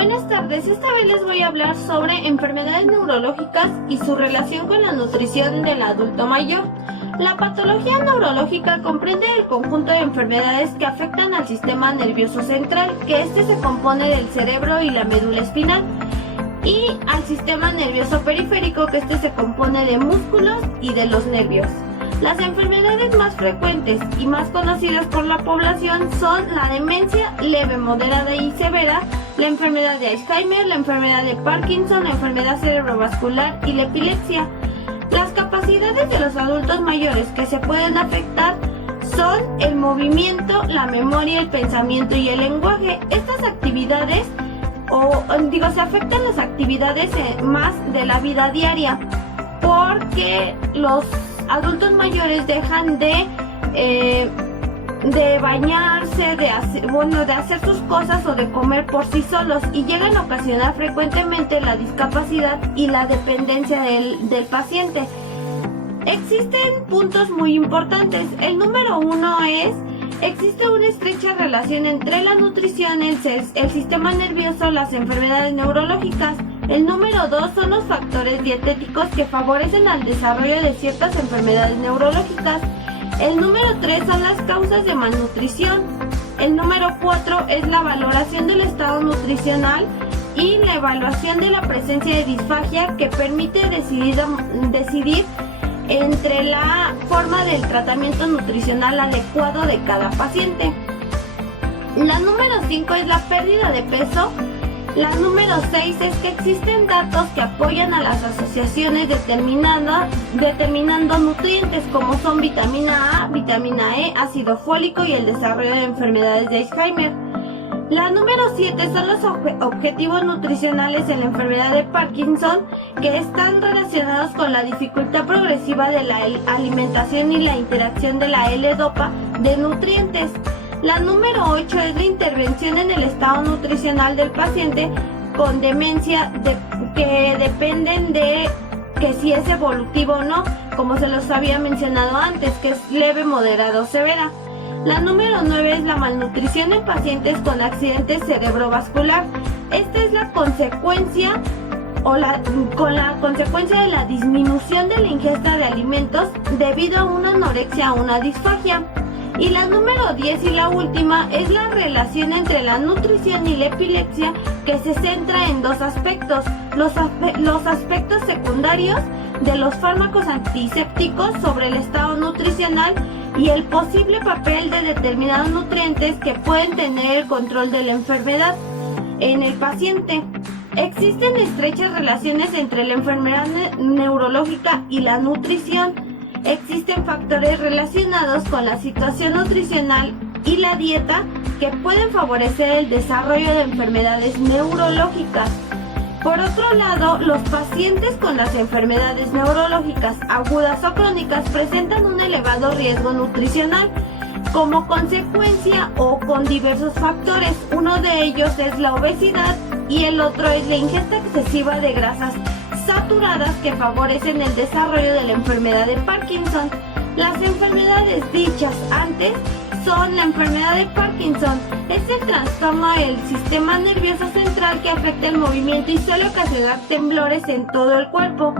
Buenas tardes, esta vez les voy a hablar sobre enfermedades neurológicas y su relación con la nutrición del adulto mayor. La patología neurológica comprende el conjunto de enfermedades que afectan al sistema nervioso central, que se compone del cerebro y la médula espinal, y al sistema nervioso periférico, que se compone de músculos y de los nervios. Las enfermedades más frecuentes y más conocidas por la población son la demencia leve, moderada y severa, la enfermedad de Alzheimer, la enfermedad de Parkinson, la enfermedad cerebrovascular y la epilepsia. Las capacidades de los adultos mayores que se pueden afectar son el movimiento, la memoria, el pensamiento y el lenguaje. Estas actividades, se afectan las actividades más de la vida diaria, porque los adultos mayores dejan de bañarse, de hacer sus cosas o de comer por sí solos, y llegan a ocasionar frecuentemente la discapacidad y la dependencia del paciente. Existen puntos muy importantes. El número 1 es: existe una estrecha relación entre la nutrición, el sistema nervioso, las enfermedades neurológicas. El número 2 son los factores dietéticos que favorecen al desarrollo de ciertas enfermedades neurológicas. El número 3 son las causas de malnutrición. El número 4 es la valoración del estado nutricional y la evaluación de la presencia de disfagia, que permite decidir entre la forma del tratamiento nutricional adecuado de cada paciente. La número 5 es la pérdida de peso. La número 6 es que existen datos que apoyan a las asociaciones determinando nutrientes como son vitamina A, vitamina E, ácido fólico y el desarrollo de enfermedades de Alzheimer. La número 7 son los objetivos nutricionales en la enfermedad de Parkinson, que están relacionados con la dificultad progresiva de la alimentación y la interacción de la L-dopa de nutrientes. La número 8 es la intervención en el estado nutricional del paciente con demencia, que dependen de que si es evolutivo o no, como se los había mencionado antes, que es leve, moderada o severa. La número 9 es la malnutrición en pacientes con accidente cerebrovascular. Esta es la consecuencia con la consecuencia de la disminución de la ingesta de alimentos debido a una anorexia o una disfagia. Y la número 10 y la última es la relación entre la nutrición y la epilepsia, que se centra en dos aspectos: los aspectos secundarios de los fármacos antisépticos sobre el estado nutricional y el posible papel de determinados nutrientes que pueden tener el control de la enfermedad en el paciente. Existen estrechas relaciones entre la enfermedad neurológica y la nutrición. Existen factores relacionados con la situación nutricional y la dieta que pueden favorecer el desarrollo de enfermedades neurológicas. Por otro lado, los pacientes con las enfermedades neurológicas agudas o crónicas presentan un elevado riesgo nutricional como consecuencia o con diversos factores. Uno de ellos es la obesidad y el otro es la ingesta excesiva de grasas saturadas, que favorecen el desarrollo de la enfermedad de Parkinson. Las enfermedades dichas antes son la enfermedad de Parkinson. Es el trastorno del sistema nervioso central que afecta el movimiento y suele ocasionar temblores en todo el cuerpo.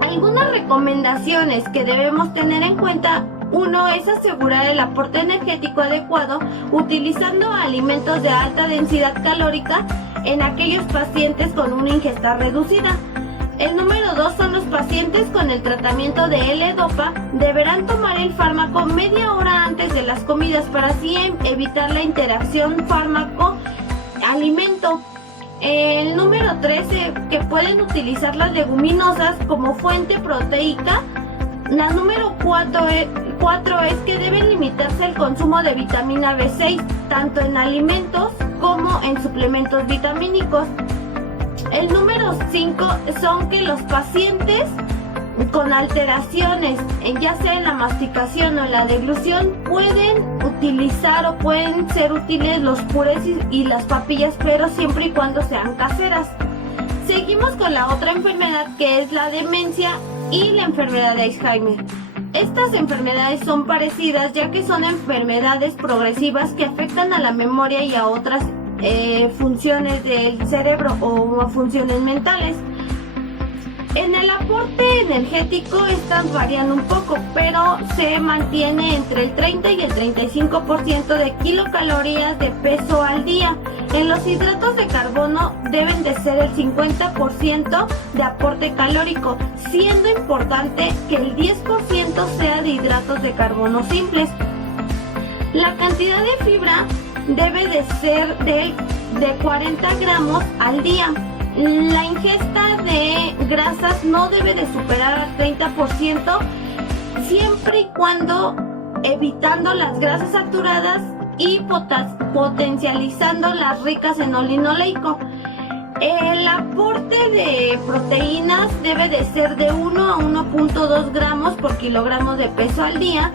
Algunas recomendaciones que debemos tener en cuenta: uno es asegurar el aporte energético adecuado utilizando alimentos de alta densidad calórica en aquellos pacientes con una ingesta reducida. El número 2 son los pacientes con el tratamiento de L-dopa. Deberán tomar el fármaco media hora antes de las comidas para así evitar la interacción fármaco-alimento. El número 3 que pueden utilizar las leguminosas como fuente proteica. La número 4 es que deben limitarse el consumo de vitamina B6, tanto en alimentos como en suplementos vitamínicos. El número 5 son que los pacientes con alteraciones, ya sea en la masticación o en la deglución, pueden utilizar o pueden ser útiles los purés y las papillas, pero siempre y cuando sean caseras. Seguimos con la otra enfermedad, que es la demencia y la enfermedad de Alzheimer. Estas enfermedades son parecidas, ya que son enfermedades progresivas que afectan a la memoria y a otras funciones del cerebro o funciones mentales. En el aporte energético estas varían un poco, pero se mantiene entre el 30 y el 35% de kilocalorías de peso al día. En los hidratos de carbono deben de ser el 50% de aporte calórico, siendo importante que el 10% sea de hidratos de carbono simples. La cantidad de fibra debe de ser de 40 gramos al día. La ingesta de grasas no debe de superar al 30%, siempre y cuando evitando las grasas saturadas y potencializando las ricas en olinoleico. El aporte de proteínas debe de ser de 1 a 1.2 gramos por kilogramo de peso al día.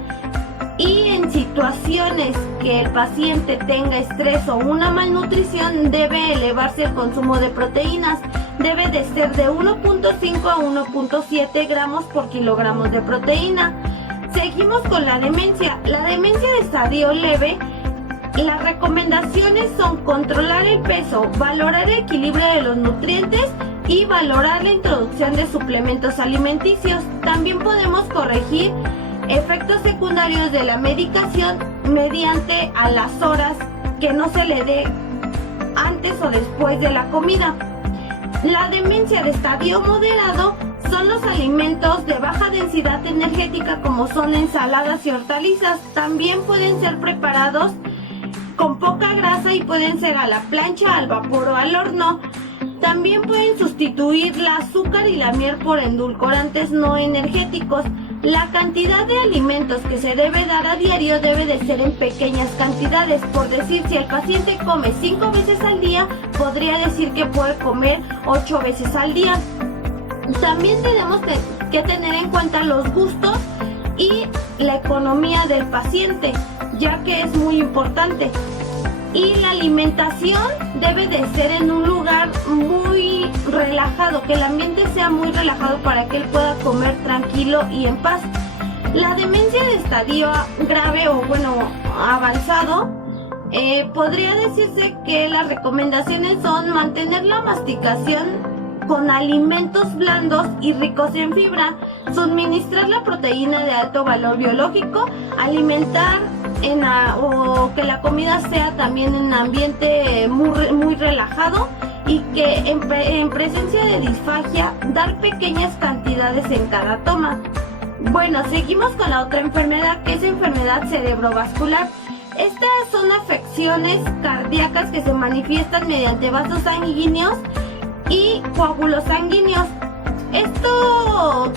Y en situaciones que el paciente tenga estrés o una malnutrición, debe elevarse el consumo de proteínas. Debe de ser de 1.5 a 1.7 gramos por kilogramo de proteína. Seguimos con la demencia. La demencia de estadio leve, las recomendaciones son controlar el peso, valorar el equilibrio de los nutrientes y valorar la introducción de suplementos alimenticios. También podemos corregir efectos secundarios de la medicación mediante a las horas que no se le dé antes o después de la comida. La demencia de estadio moderado son los alimentos de baja densidad energética como son ensaladas y hortalizas. También pueden ser preparados con poca grasa y pueden ser a la plancha, al vapor o al horno. También pueden sustituir el azúcar y la miel por endulcorantes no energéticos. La cantidad de alimentos que se debe dar a diario debe de ser en pequeñas cantidades. Por decir, si el paciente come 5 veces al día, podría decir que puede comer 8 veces al día. También tenemos que tener en cuenta los gustos y la economía del paciente, ya que es muy importante. Y la alimentación debe de ser en un lugar muy relajado, que el ambiente sea muy relajado para que él pueda comer tranquilo y en paz. La demencia de estadio grave o avanzado, podría decirse que las recomendaciones son mantener la masticación con alimentos blandos y ricos en fibra, suministrar la proteína de alto valor biológico, alimentar o que la comida sea también en ambiente muy relajado y que en presencia de disfagia dar pequeñas cantidades en cada toma. Bueno, seguimos con la otra enfermedad, que es enfermedad cerebrovascular. Estas son afecciones cardíacas que se manifiestan mediante vasos sanguíneos y coágulos sanguíneos. Esto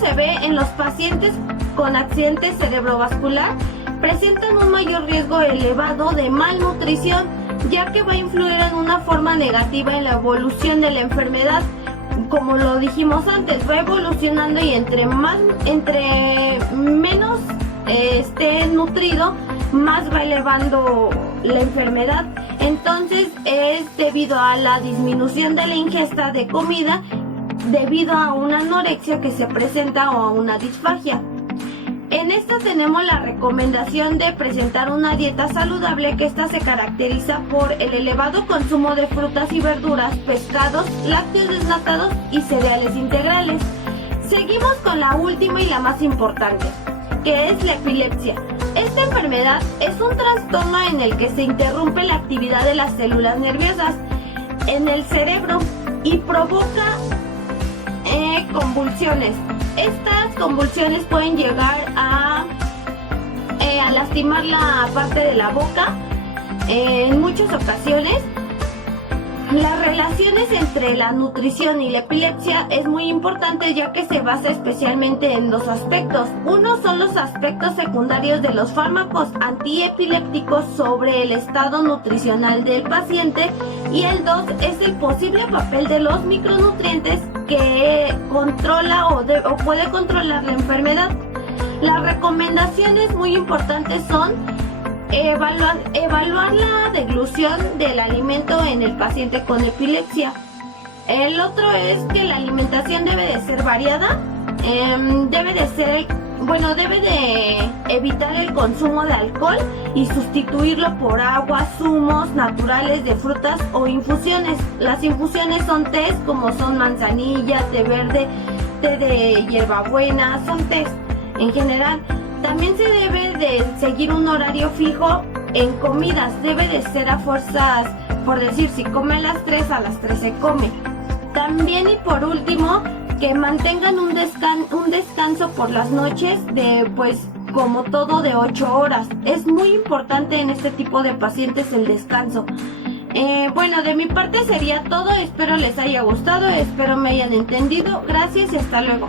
se ve en los pacientes con accidente cerebrovascular, presentan un mayor riesgo elevado de malnutrición, ya que va a influir en una forma negativa en la evolución de la enfermedad. Como lo dijimos antes, va evolucionando y entre menos esté nutrido, más va elevando la enfermedad. Entonces es debido a la disminución de la ingesta de comida, debido a una anorexia que se presenta o a una disfagia. En esta tenemos la recomendación de presentar una dieta saludable, que esta se caracteriza por el elevado consumo de frutas y verduras, pescados, lácteos desnatados y cereales integrales. Seguimos con la última y la más importante, que es la epilepsia. Esta enfermedad es un trastorno en el que se interrumpe la actividad de las células nerviosas en el cerebro y provoca convulsiones. Estas convulsiones pueden llegar a lastimar la parte de la boca en muchas ocasiones. Las relaciones entre la nutrición y la epilepsia es muy importante, ya que se basa especialmente en dos aspectos. Uno son los aspectos secundarios de los fármacos antiepilépticos sobre el estado nutricional del paciente, y el dos es el posible papel de los micronutrientes que controla o puede controlar la enfermedad. Las recomendaciones muy importantes son evaluar la deglución del alimento en el paciente con epilepsia. El otro es que la alimentación debe de ser variada, debe de ser bueno, debe de evitar el consumo de alcohol y sustituirlo por agua, zumos naturales de frutas o infusiones. Las infusiones son tés, como son manzanilla, té verde, té de hierbabuena, son tés en general. También se debe de seguir un horario fijo en comidas, debe de ser a fuerzas, por decir, si come a las 3, a las 3 se come. También y por último, que mantengan un descanso por las noches de, pues, como todo, de 8 horas. Es muy importante en este tipo de pacientes el descanso. Bueno, de mi parte sería todo. Espero les haya gustado, espero me hayan entendido. Gracias y hasta luego.